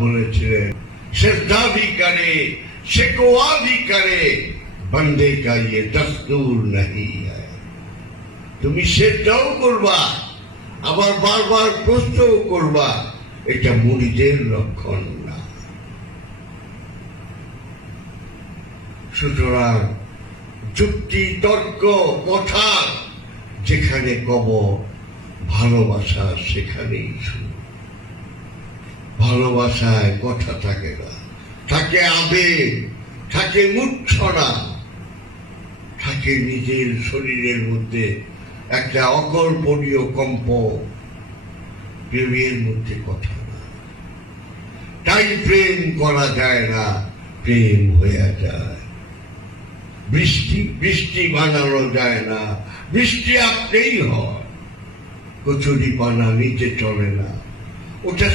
বলেছিলেন। করে করে, বন্দে কা ইয়ে দস্তুর তুমি করবা, আবার বারবার প্রশ্নও করবা, এটা লক্ষণ না। সুতরাং যুক্তি, তর্ক, কথা যেখানে কব, ভালোবাসা সেখানেই শুরু ভালোবাসায় কথা থাকে না। থাকে আবেগ, থাকে মূর্ছনা, থাকে নিজের শরীরের মধ্যে একটা অকল্পনীয় কম্প, প্রেমের মধ্যে কথা না। তাই প্রেম করা যায় না, প্রেম হয়ে যায়। বৃষ্টি বৃষ্টি বানানো যায় না, বৃষ্টি আপনিই হয়। কচুরি পানা নিচে চলে না। ওটা